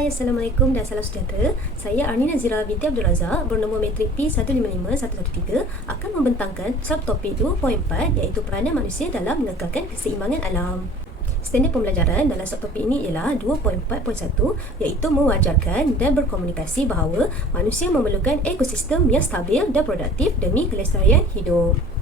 Hai, Assalamualaikum dan salam sejahtera. Saya Arni Nazira binti Abdul Razak bernombor matrik P155113 akan membentangkan subtopik 2.4 iaitu peranan manusia dalam mengekalkan keseimbangan alam. Standard pembelajaran dalam subtopik ini ialah 2.4.1 iaitu mewajarkan dan berkomunikasi bahawa manusia memerlukan ekosistem yang stabil dan produktif demi kelestarian hidup.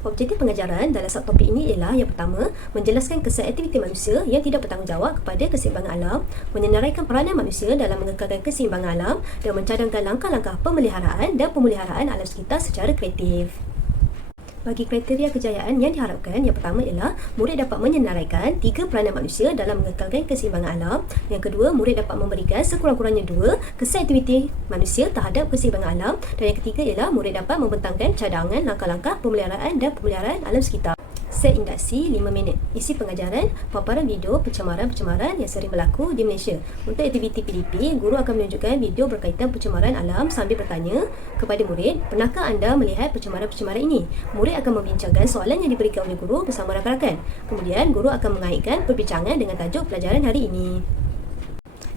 Objektif pengajaran dalam subtopik ini ialah yang pertama, menjelaskan kesan aktiviti manusia yang tidak bertanggungjawab kepada keseimbangan alam, menyenaraikan peranan manusia dalam mengekalkan keseimbangan alam dan mencadangkan langkah-langkah pemeliharaan dan pemeliharaan alam sekitar secara kreatif. Bagi kriteria kejayaan yang diharapkan, yang pertama ialah murid dapat menyenaraikan tiga peranan manusia dalam mengekalkan keseimbangan alam. Yang kedua, murid dapat memberikan sekurang-kurangnya dua kesan aktiviti manusia terhadap keseimbangan alam. Dan yang ketiga ialah murid dapat membentangkan cadangan langkah-langkah pemeliharaan dan pemeliharaan alam sekitar set induksi 5 minit. Isi pengajaran, paparan video pencemaran-pencemaran yang sering berlaku di Malaysia. Untuk aktiviti PDP, guru akan menunjukkan video berkaitan pencemaran alam sambil bertanya kepada murid, pernahkah anda melihat pencemaran-pencemaran ini? Murid akan membincangkan soalan yang diberikan oleh guru bersama rakan-rakan. Kemudian, guru akan mengaitkan perbincangan dengan tajuk pelajaran hari ini.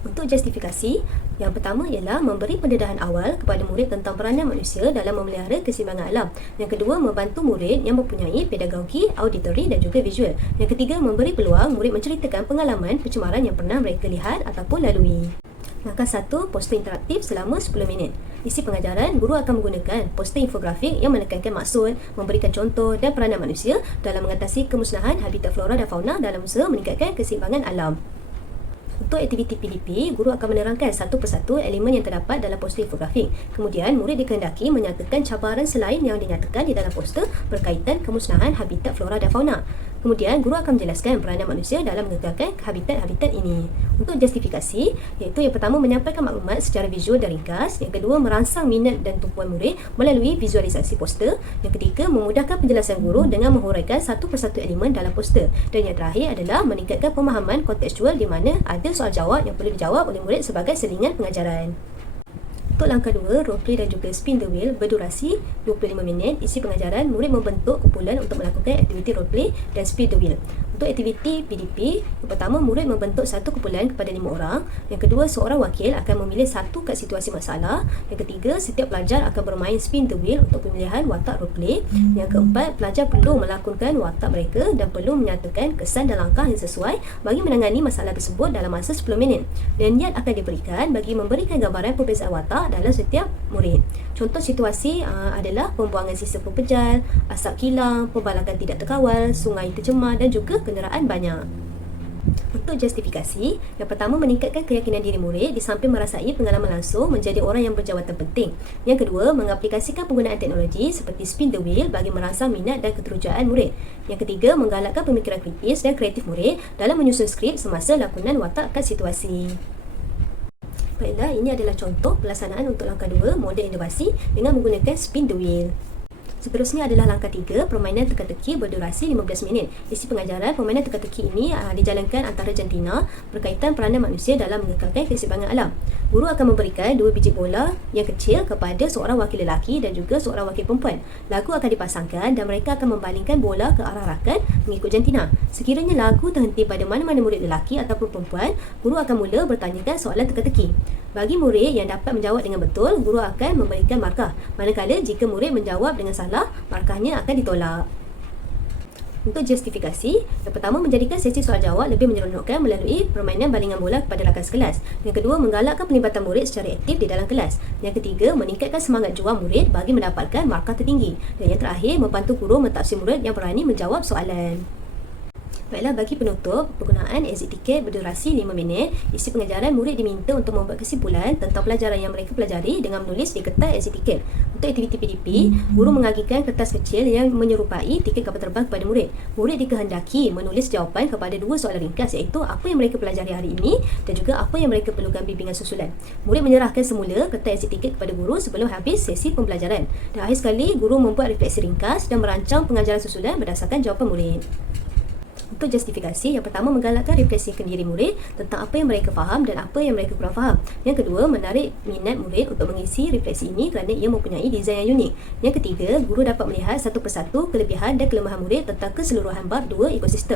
Untuk justifikasi, yang pertama ialah memberi pendedahan awal kepada murid tentang peranan manusia dalam memelihara keseimbangan alam. Yang kedua, membantu murid yang mempunyai pedagogi, auditory dan juga visual. Yang ketiga, memberi peluang murid menceritakan pengalaman pencemaran yang pernah mereka lihat ataupun lalui. Langkah satu, poster interaktif selama 10 minit. Isi pengajaran, guru akan menggunakan poster infografik yang menekankan maksud, memberikan contoh dan peranan manusia dalam mengatasi kemusnahan habitat flora dan fauna dalam usaha meningkatkan keseimbangan alam. Untuk aktiviti PDP, guru akan menerangkan satu persatu elemen yang terdapat dalam poster infografik. Kemudian, murid dikehendaki menyatakan cabaran selain yang dinyatakan di dalam poster berkaitan kemusnahan habitat flora dan fauna. Kemudian, guru akan menjelaskan peranan manusia dalam mengekalkan habitat-habitat ini. Untuk justifikasi, iaitu yang pertama menyampaikan maklumat secara visual dan ringkas. Yang kedua, merangsang minat dan tumpuan murid melalui visualisasi poster. Yang ketiga, memudahkan penjelasan guru dengan menghuraikan satu persatu elemen dalam poster. Dan yang terakhir adalah meningkatkan pemahaman kontekstual di mana ada soal jawab yang perlu dijawab oleh murid sebagai selingan pengajaran. Untuk langkah 2, roleplay dan juga spin the wheel berdurasi 25 minit. Isi pengajaran, murid membentuk kumpulan untuk melakukan aktiviti roleplay dan spin the wheel. Untuk aktiviti PDP, yang pertama murid membentuk satu kumpulan kepada lima orang. Yang kedua, seorang wakil akan memilih satu kat situasi masalah. Yang ketiga, setiap pelajar akan bermain spin the wheel untuk pemilihan watak roleplay. Yang keempat, pelajar perlu melakonkan watak mereka dan perlu menyatakan kesan dan langkah yang sesuai bagi menangani masalah tersebut dalam masa 10 minit. Dan niat akan diberikan bagi memberikan gambaran perbezaan watak dalam setiap murid. Contoh situasi uh, adalah pembuangan sisa pepejal, asap kilang, pembalakan tidak terkawal, sungai tercemar dan juga kenderaan banyak. Untuk justifikasi, yang pertama meningkatkan keyakinan diri murid di samping merasai pengalaman langsung menjadi orang yang berjawatan penting. Yang kedua, mengaplikasikan penggunaan teknologi seperti spin the wheel bagi merangsang minat dan keterujaan murid. Yang ketiga, menggalakkan pemikiran kritis dan kreatif murid dalam menyusun skrip semasa lakonan watak kat situasi. Baiklah, ini adalah contoh pelaksanaan untuk langkah 2 model inovasi dengan menggunakan spin the wheel. Seterusnya adalah langkah tiga, permainan teka-teki berdurasi 15 minit. Isi pengajaran permainan teka-teki ini uh, dijalankan antara jantina berkaitan peranan manusia dalam mengekalkan keseimbangan alam. Guru akan memberikan dua biji bola yang kecil kepada seorang wakil lelaki dan juga seorang wakil perempuan. Lagu akan dipasangkan dan mereka akan membalingkan bola ke arah rakan mengikut jantina. Sekiranya lagu terhenti pada mana-mana murid lelaki ataupun perempuan, guru akan mula bertanyakan soalan teka-teki. Bagi murid yang dapat menjawab dengan betul, guru akan memberikan markah. Manakala jika murid menjawab dengan salah, markahnya akan ditolak. Untuk justifikasi, yang pertama menjadikan sesi soal jawab lebih menyeronokkan melalui permainan balingan bola kepada rakan sekelas. Yang kedua, menggalakkan pelibatan murid secara aktif di dalam kelas. Yang ketiga, meningkatkan semangat juang murid bagi mendapatkan markah tertinggi. Dan yang terakhir, membantu guru mentafsir murid yang berani menjawab soalan. Baiklah, bagi penutup, penggunaan exit ticket berdurasi 5 minit. Isi pengajaran, murid diminta untuk membuat kesimpulan tentang pelajaran yang mereka pelajari dengan menulis di kertas exit ticket. Untuk aktiviti PDP, guru mengagikan kertas kecil yang menyerupai tiket kapal terbang kepada murid. Murid dikehendaki menulis jawapan kepada dua soalan ringkas iaitu apa yang mereka pelajari hari ini dan juga apa yang mereka perlukan bimbingan susulan. Murid menyerahkan semula kertas exit ticket kepada guru sebelum habis sesi pembelajaran. Dan akhir sekali, guru membuat refleksi ringkas dan merancang pengajaran susulan berdasarkan jawapan murid. Untuk justifikasi, yang pertama menggalakkan refleksi diri murid tentang apa yang mereka faham dan apa yang mereka kurang faham. Yang kedua, menarik minat murid untuk mengisi refleksi ini kerana ia mempunyai desain yang unik. Yang ketiga, guru dapat melihat satu persatu kelebihan dan kelemahan murid tentang keseluruhan bab dua ekosistem.